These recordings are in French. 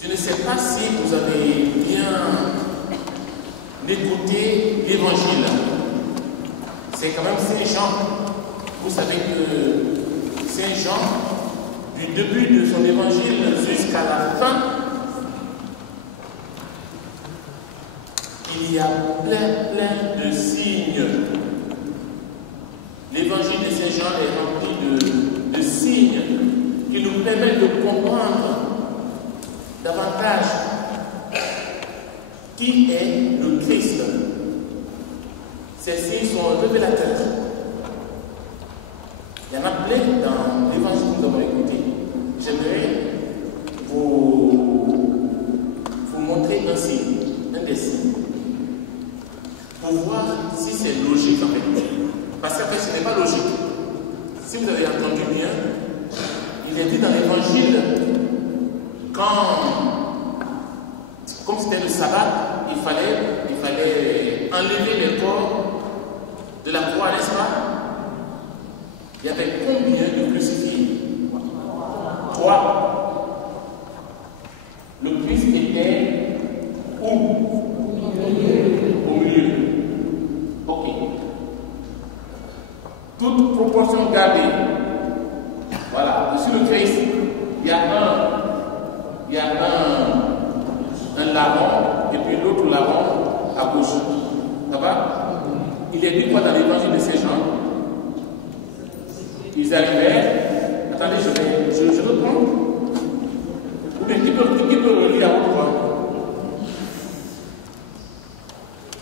Je ne sais pas si vous avez bien écouté l'évangile. C'est quand même Saint Jean. Vous savez que Saint Jean, du début de son évangile jusqu'à la fin, il y a plein de signes. L'évangile de Saint Jean est rempli de signes qui nous permettent de comprendre davantage qui est le Christ. Ces signes sont révélateurs. Il y en a plein dans l'évangile que nous avons écouté. J'aimerais vous montrer un signe, un des signes, pour voir si c'est logique en fait. Parce qu'en fait, ce n'est pas logique. Si vous avez entendu bien, il est dit dans l'évangile, comme c'était le sabbat, il fallait enlever le corps de la croix, n'est-ce pas? Il y avait combien de crucifiés? 3. Le Christ était où? Au milieu. Ok. Toute proportion gardée. Voilà. Sur le Christ, il y a un larron et puis l'autre larron à gauche. Ça va? Il est dit quoi dans l'évangile de Saint Jean? Ils arrivaient. Attendez, je reprends. Ou bien qui peut relire à votre voix?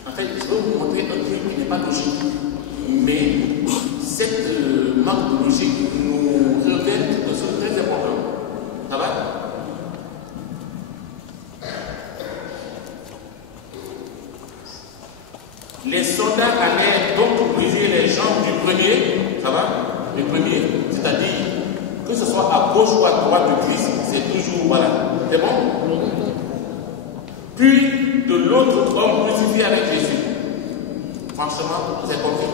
En fait, je vais vous montrer un truc qui n'est pas logique. Mais cette manque de logique nous révèle quelque chose de très important. Ça va? Les soldats allaient donc briser les jambes du premier, ça va? Le premier, c'est-à-dire que ce soit à gauche ou à droite du Christ, c'est toujours, voilà, c'est bon? Puis de l'autre homme crucifié avec Jésus. Franchement, vous avez compris?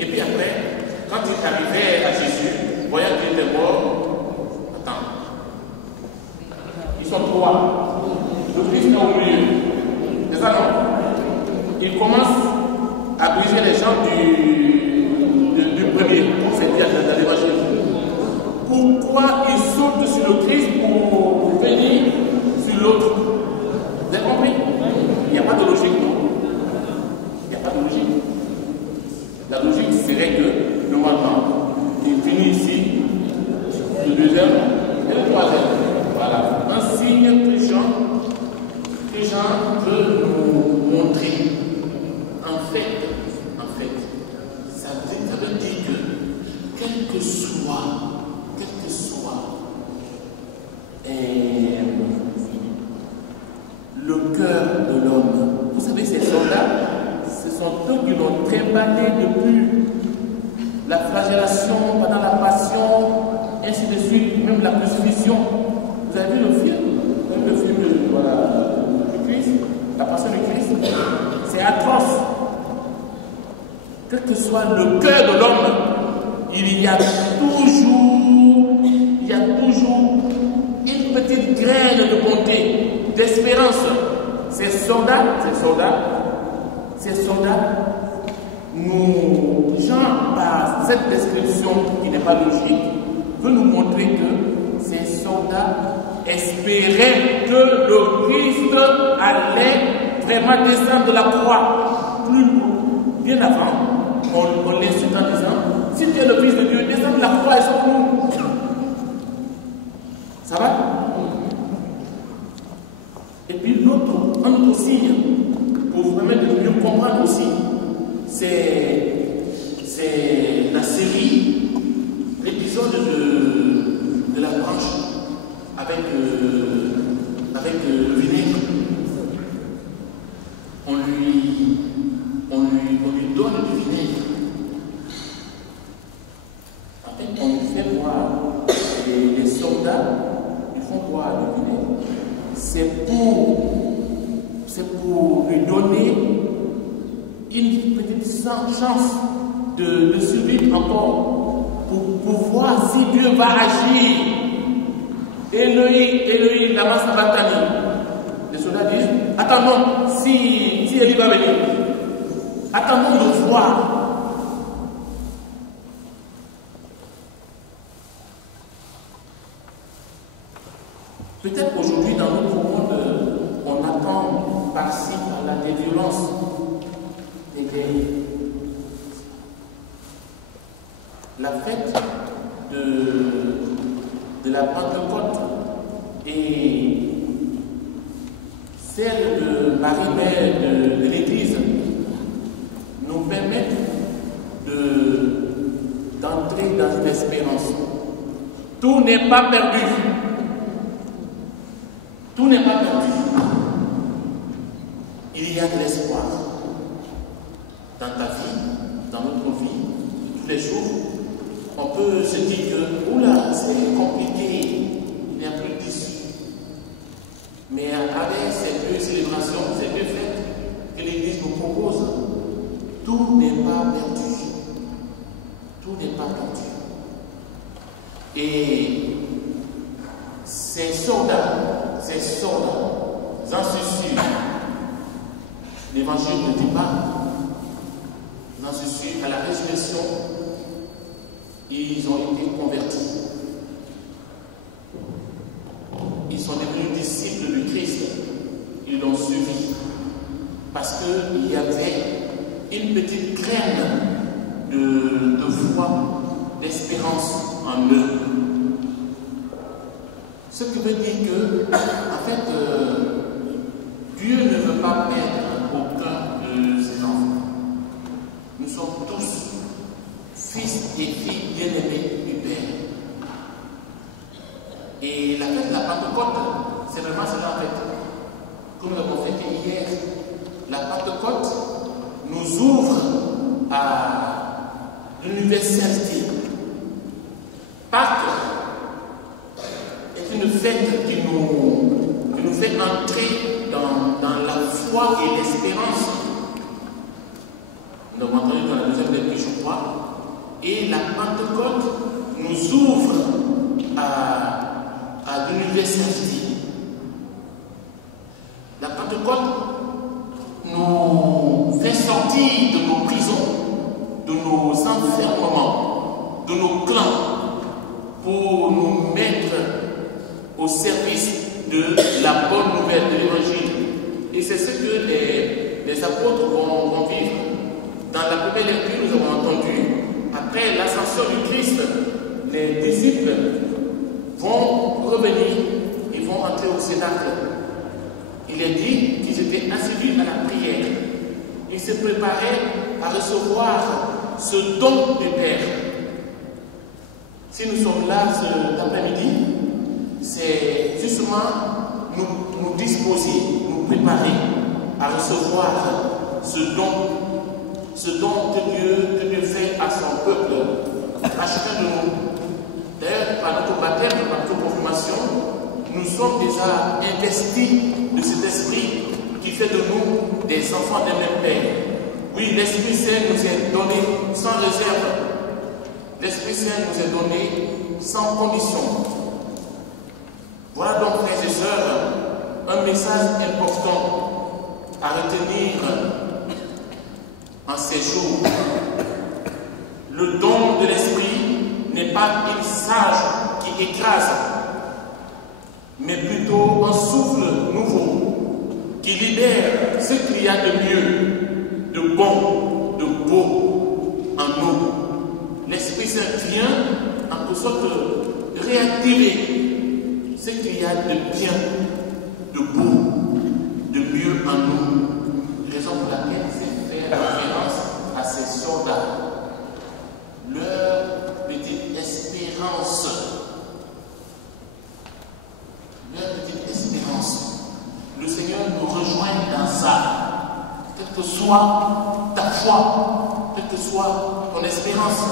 Et puis après, quand il arrivait à Jésus, voyant qu'il était mort, attends, ils sont 3. Le Christ est au milieu. C'est ça, non? Il commence à briser les jambes du premier, pour faire dire dans l'évangile. Pourquoi il saute sur le Christ pour venir sur l'autre? Vous avez compris? Il n'y a pas de logique, non? Il n'y a pas de logique. La logique serait que, normalement, il finit ici, le deuxième et le troisième. Voilà. Un signe que Jean veut nous montrer. En fait, ça veut dire que quel que soit le cœur de l'homme, vous savez, ces soldats, ce sont eux qui l'ont trimballé depuis la flagellation, pendant la passion, ainsi de suite, même la crucifixion. Vous avez vu le film? Même le film du Christ, la passion du Christ, c'est atroce. Quel que soit le cœur de l'homme, il y a toujours une petite graine de bonté, d'espérance. Ces soldats, Jean, par cette description qui n'est pas logique, veut nous montrer que ces soldats espéraient que le Christ allait vraiment descendre de la croix. Bien avant, on l'insulte en disant, si tu es le Fils de Dieu, descends de la croix et sauve-nous. Ça va? Et puis un autre signe, pour vous permettre de mieux comprendre aussi, c'est la série, l'épisode de la branche avec le vinaigre. On lui donne du vinaigre. En fait, on lui fait boire. Les soldats, ils font boire le vinaigre. C'est pour lui donner une petite chance de survivre encore, pour voir si Dieu va agir. Et Eloi, Eloi, lama sabachthani. Les soldats disent, attendons, si Élie va venir, attendons de voir. Peut-être qu'aujourd'hui, dans notre monde, on attend par-ci, par-là, des violences, des guerres. La fête de la Pentecôte et celle de Marie-Mère de l'Église nous permettent d'entrer dans une espérance. Tout n'est pas perdu. Tout n'est pas perdu. Il y a de l'espoir dans ta vie, dans notre vie, tous les jours. On peut se dire que, oula, c'est compliqué, il n'y a plus d'issue. Mais avec ces deux célébrations, ces deux fêtes que l'Église nous propose, tout n'est pas perdu. Tout n'est pas perdu. Et ces soldats, j'en suis sûr, l'évangile ne dit pas, j'en suis sûr, à la résurrection, ils ont été convertis. Ils sont devenus disciples du Christ. Ils l'ont suivi. Parce qu'il y avait une petite graine de foi, d'espérance en eux. Ce qui veut dire que, en fait, Dieu ne veut pas perdre aucun de ses enfants. Nous sommes tous fils et filles bien-aimés du Père. Et la fête de la Pentecôte, c'est vraiment cela en fait. Comme nous l'avons fêté hier, la Pentecôte nous ouvre à l'universalité. Pâques est une fête qui nous fait entrer dans la foi et l'espérance. Nous avons entendu dans la deuxième lecture, je crois. Et la Pentecôte nous ouvre à l'universalité. La Pentecôte nous fait sortir de nos prisons, de nos enfermements, de nos clans, pour nous mettre au service de la bonne nouvelle de l'Évangile. Et c'est ce que les apôtres vont vivre. Dans la première lecture, nous avons entendu, après l'ascension du Christ, les disciples vont revenir, ils vont entrer au cénacle. Il est dit qu'ils étaient assidus à la prière. Ils se préparaient à recevoir ce don du Père. Si nous sommes là cet après-midi, c'est justement nous disposer, nous préparer à recevoir ce don que Dieu fait à son peuple, à chacun de nous. D'ailleurs, par notre baptême, par notre confirmation, nous sommes déjà investis de cet esprit qui fait de nous des enfants d'un même Père. Oui, l'Esprit Saint nous est donné sans réserve. L'Esprit Saint nous est donné sans condition. Voilà donc, frères et sœurs, un message important à retenir en ces jours. Le don de l'Esprit n'est pas une sage qui écrase, mais plutôt un souffle nouveau qui libère ce qu'il y a de mieux, de bon, de beau en nous. L'Esprit Saint vient en quelque sorte réactiver ce qu'il y a de bien, de beau, de mieux en nous. Raison pour laquelle c'est fait référence à ces soldats. Leur petite espérance. Leur petite espérance. Le Seigneur nous rejoint dans ça. Quelle que soit ta foi, quelle que soit ton espérance,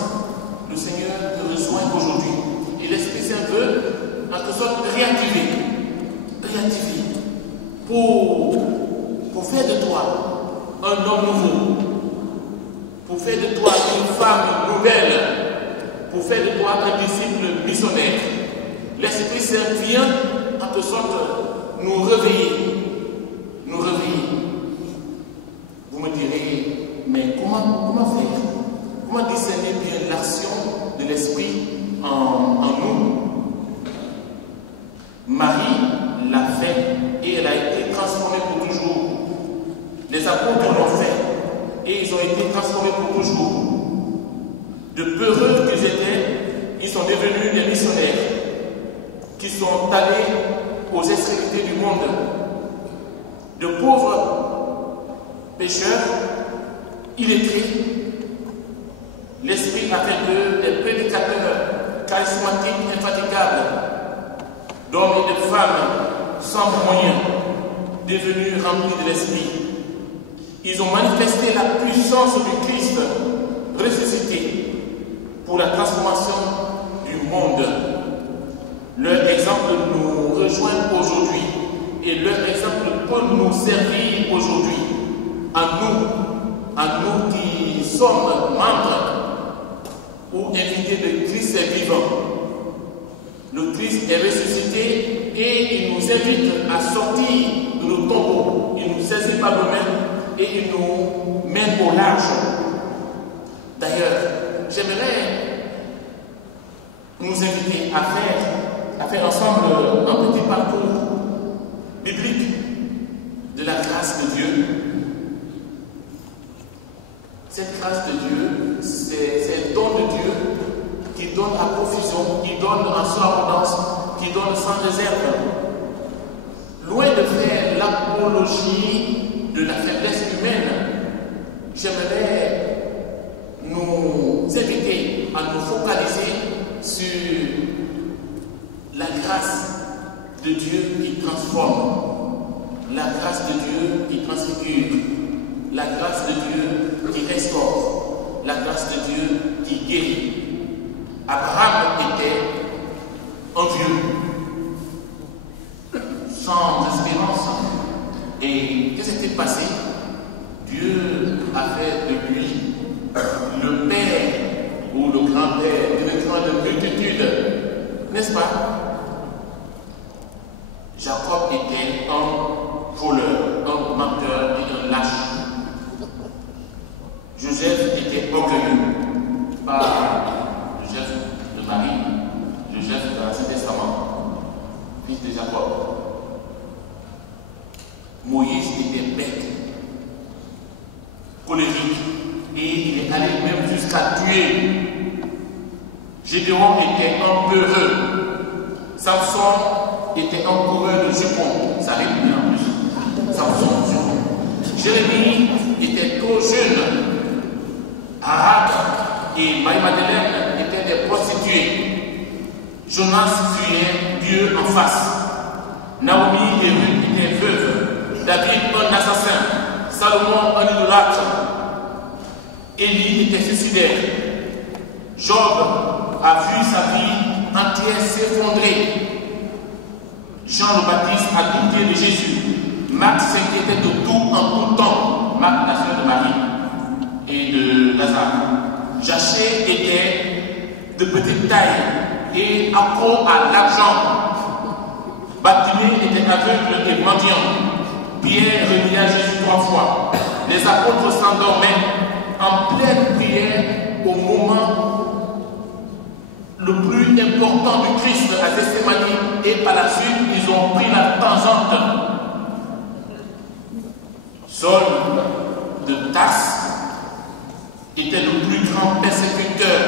le Seigneur te rejoint aujourd'hui. Et l'Esprit Saint veut, en quelque sorte, réactiver pour faire de toi un homme nouveau, pour faire de toi une femme nouvelle, pour faire de toi un disciple missionnaire. L'Esprit nécessaire vient en quelque sorte nous réveiller. Nous réveiller. Vous me direz, mais comment faire? Comment discerner bien l'action de l'Esprit en nous? Marie l'a fait et elle a été transformée pour toujours. Les apôtres l'ont fait et ils ont été transformés pour toujours. De peureux qu'ils étaient, ils sont devenus des missionnaires qui sont allés aux extrémités du monde. De pauvres pécheurs, illettrés, l'Esprit a fait d'eux des prédicateurs charismatiques infatigables, d'hommes et de femmes sans moyens, devenus remplis de l'Esprit. Ils ont manifesté la puissance du Christ ressuscité pour la transformation du monde. Leur exemple nous rejoint aujourd'hui et leur exemple peut nous servir aujourd'hui. À nous qui sommes membres ou invités de Christ vivant. Le Christ est ressuscité et il nous invite à sortir de nos tombeaux. Il nous saisit par nous mêmes et il nous mène au large. D'ailleurs, j'aimerais nous inviter à faire ensemble un petit parcours biblique de la grâce de Dieu. Cette grâce de Dieu, c'est un don de Dieu qui donne à profusion, qui donne en surabondance, qui donne sans réserve. Loin de faire l'apologie de la faiblesse humaine, j'aimerais nous inviter à nous focaliser sur la grâce de Dieu qui transforme, la grâce de Dieu qui transfigure, la grâce de Dieu qui restaure, la grâce de Dieu qui guérit. Abraham était un vieux, sans espérance. Et qu'est-ce qui s'est passé? Dieu a fait de lui le père ou le grand-père d'une grande multitude, n'est-ce pas? Jacob était un voleur, un menteur et un lâche. Joseph était orgueilleux, pas Joseph de Marie, Joseph de l'Ancien Testament, fils de Jacob. Moïse était bête, colérique, et il est allé même jusqu'à tuer. Gédéon était un peureux. Samson était un coureur de jupons. Ça allait bien en plus. Samson, jupons. Jérémie était trop jeune. Arad et Marie-Madeleine étaient des prostituées. Jonas fuyait Dieu en face. Naomi et Ruth étaient veuves. David, un assassin. Salomon, un idolâtre. Élie était suicidaire. Job a vu sa vie entière s'effondrer. Jean le Baptiste a douté de Jésus. Marc s'inquiétait de tout en tout temps. Marc, la sœur de Marie et de Lazare. Jachée était de petite taille et accro à l'argent. Bartimée était aveugle et mendiant. Pierre renia Jésus 3 fois. Les apôtres s'endormaient en pleine prière au moment le plus important du Christ à Gethsémani, et par la suite ils ont pris la tangente. Saul de Tarse était le plus grand persécuteur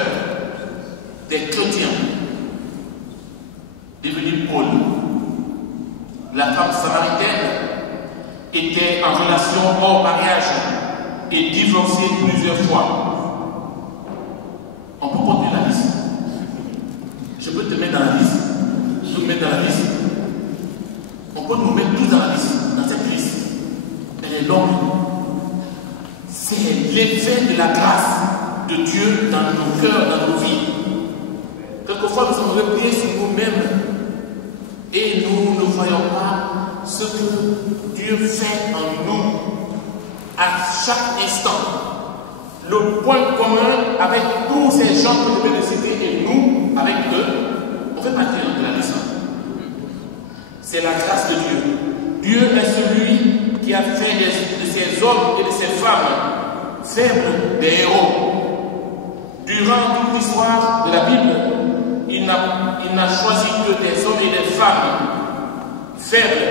des chrétiens, devenu Paul. La femme samaritaine était en relation hors mariage et divorcée plusieurs fois. On peut continuer la liste. Je peux te mettre dans la liste. Je peux te mettre dans la liste. On peut nous mettre tous dans la liste, dans cette liste. Elle est longue. C'est l'effet de la grâce de Dieu dans nos cœurs, dans nos vies. Quelquefois, nous sommes repliés sur nous-mêmes et nous ne voyons pas ce que Dieu fait en nous à chaque instant. Le point commun avec tous ces gens que je viens de citer et nous, avec eux, on fait partie de la liste. C'est la grâce de Dieu. Dieu est celui qui a fait de ces hommes et de ces femmes faibles des héros. Durant toute l'histoire de la Bible, il n'a choisi que des hommes et des femmes faibles,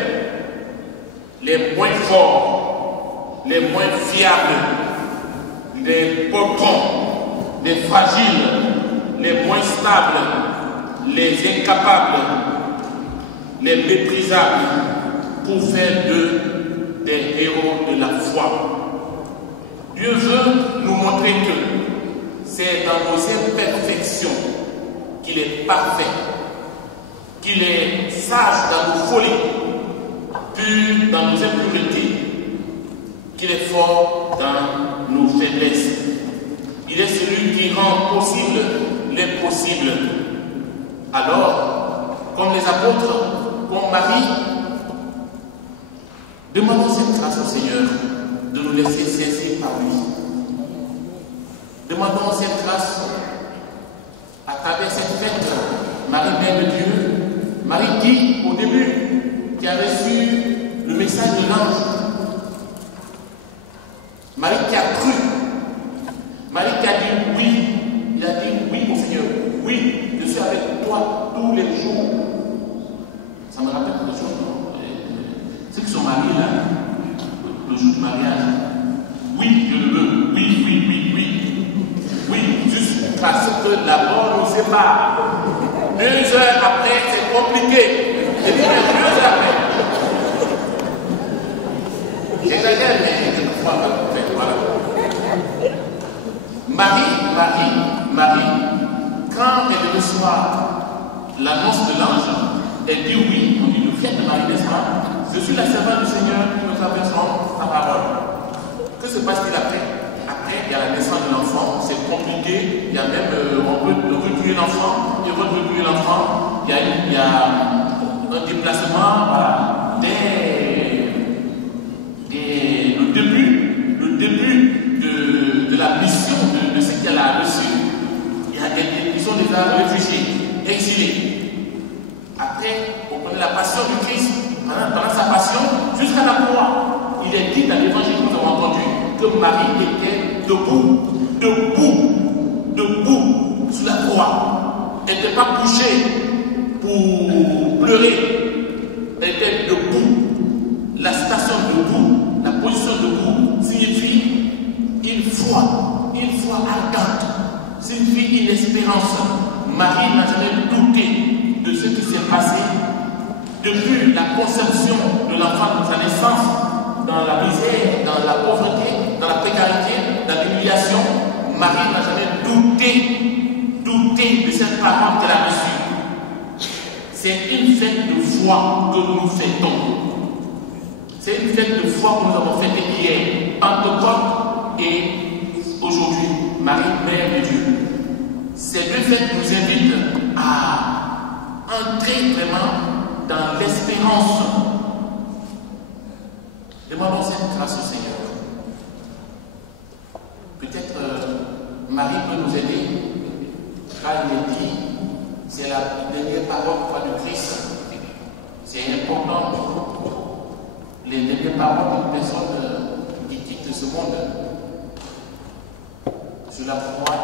les moins forts, les moins fiables, les pauvres, les fragiles, les moins stables, les incapables, les méprisables, pour faire d'eux des héros de la foi. Dieu veut nous montrer que c'est dans nos imperfections qu'il est parfait, qu'il est sage dans nos folies, pur dans nos impuretés, qu'il est fort dans nos faiblesses. Il est celui qui rend possible l'impossible. Alors, comme les apôtres, comme Marie, demandons cette grâce au Seigneur de nous laisser saisir par lui. Demandons cette grâce à travers cette fête, Marie, Mère de Dieu, Marie qui, au début, qui a reçu le message de l'ange, Marie qui a cru, Marie qui a dit oui, il a dit oui au Seigneur, oui, je suis avec toi tous les jours. Ça me rappelle quelque chose, non? Ceux qui sont mariés là, le jour du mariage, oui, je le veux, oui, oui, oui, oui. Oui, jusqu'à ce que la mort nous sépare. 2 heures après, c'est compliqué. Je dis 2 heures après. J'exagère, mais quelquefois, voilà. Marie, quand elle reçoit l'annonce de l'ange, elle dit oui. On dit le fiat de Marie, n'est-ce pas? Je suis la servante du Seigneur qui nous appelle sa parole. Que se passe-t-il après? Après, il y a la naissance de l'enfant, c'est compliqué, il y a même, on peut retourner l'enfant, il y a un déplacement, voilà, le début de la mission de ce qu'elle a reçu. Il y a des sont déjà réfugiés, exilés. Après, on connaît la passion du Christ, pendant sa passion, jusqu'à la croix. Il est dit dans l'évangile que nous avons entendu que Marie était debout sous la croix. Elle n'était pas couchée pour pleurer. Elle était debout. La station debout, la position debout signifie une foi ardente, signifie une espérance. Marie n'a jamais douté de ce qui s'est passé depuis la conception de l'enfant de sa naissance, dans la misère, dans la pauvreté, dans la précarité, dans l'humiliation. Marie n'a jamais douté de cette parole qu'elle a reçue. C'est une fête de foi que nous fêtons. C'est une fête de foi que nous avons fêtée hier, Pentecôte et aujourd'hui, Marie, Mère de Dieu. Ces 2 fêtes nous invitent à entrer vraiment dans l'espérance. Demandons cette grâce au Seigneur. Peut-être Marie peut nous aider, car il est dit, c'est la dernière parole du Christ. C'est important. Les dernières paroles d'une personne qui quitte ce monde. Sur la croix,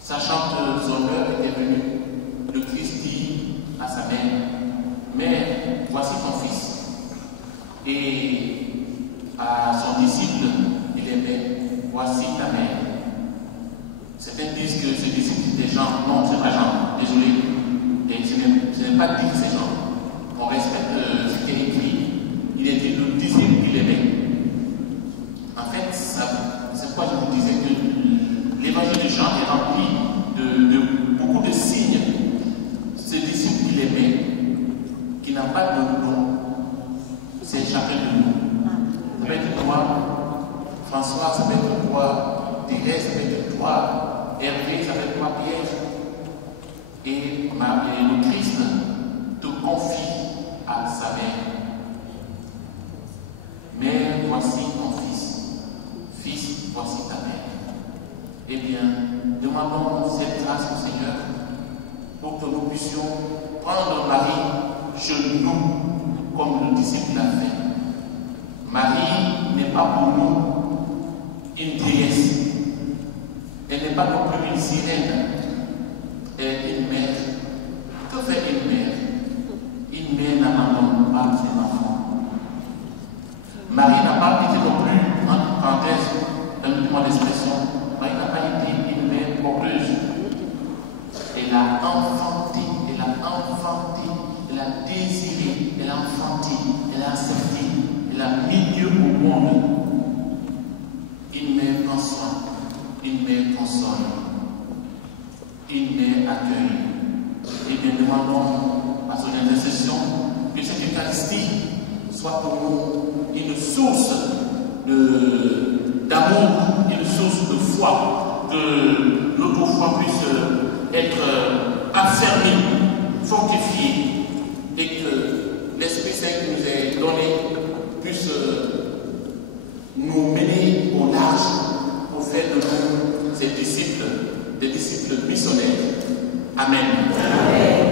sachant que son heure était venue, le Christ dit à sa mère, Mère, voici ton fils. Et à son disciple, il aimait, voici ta mère. Certains disent que ce disciple était Jean. Non, c'est pas Jean, désolé. Et ce n'est pas dit que c'est Jean. On respecte ce qui est écrit. Il était le disciple qu'il aimait. En fait, c'est pourquoi je vous disais que l'évangile de Jean est rempli de beaucoup de signes. Ce disciple qu'il aimait, qui n'a pas de nom, c'est chacun de nous. Ça peut être toi, François, ça peut être toi, Thérèse, ça peut être toi, Hervé, ça peut être toi, Pierre. Et le Christ te confie à sa mère. Mère, voici ton fils. Fils, voici ta mère. Eh bien, demandons cette grâce au Seigneur pour que nous puissions prendre Marie chez nous comme le disciple l'a fait. Marie n'est pas pour nous une déesse. Elle n'est pas non plus une sirène. Elle est une mère. Que fait une mère? Une mère n'abandonne pas ses enfants. Marie n'a pas été non plus, entre parenthèses, un mouvement d'expression. Marie n'a pas été une mère porteuse. Elle a enfanté, elle a désiré, elle a enfanté, elle a accepté, elle a mis Dieu au monde. Une mère prend soin, une mère console, une mère accueille. Et bien demandons à son intercession que cette Eucharistie soit pour nous une source d'amour, une source de foi, que notre foi puisse être affermie, fortifiée, et que l'Esprit Saint qui nous est donné puisse nous mener au large pour faire de nous ses disciples, des disciples missionnaires. Amen. Amen.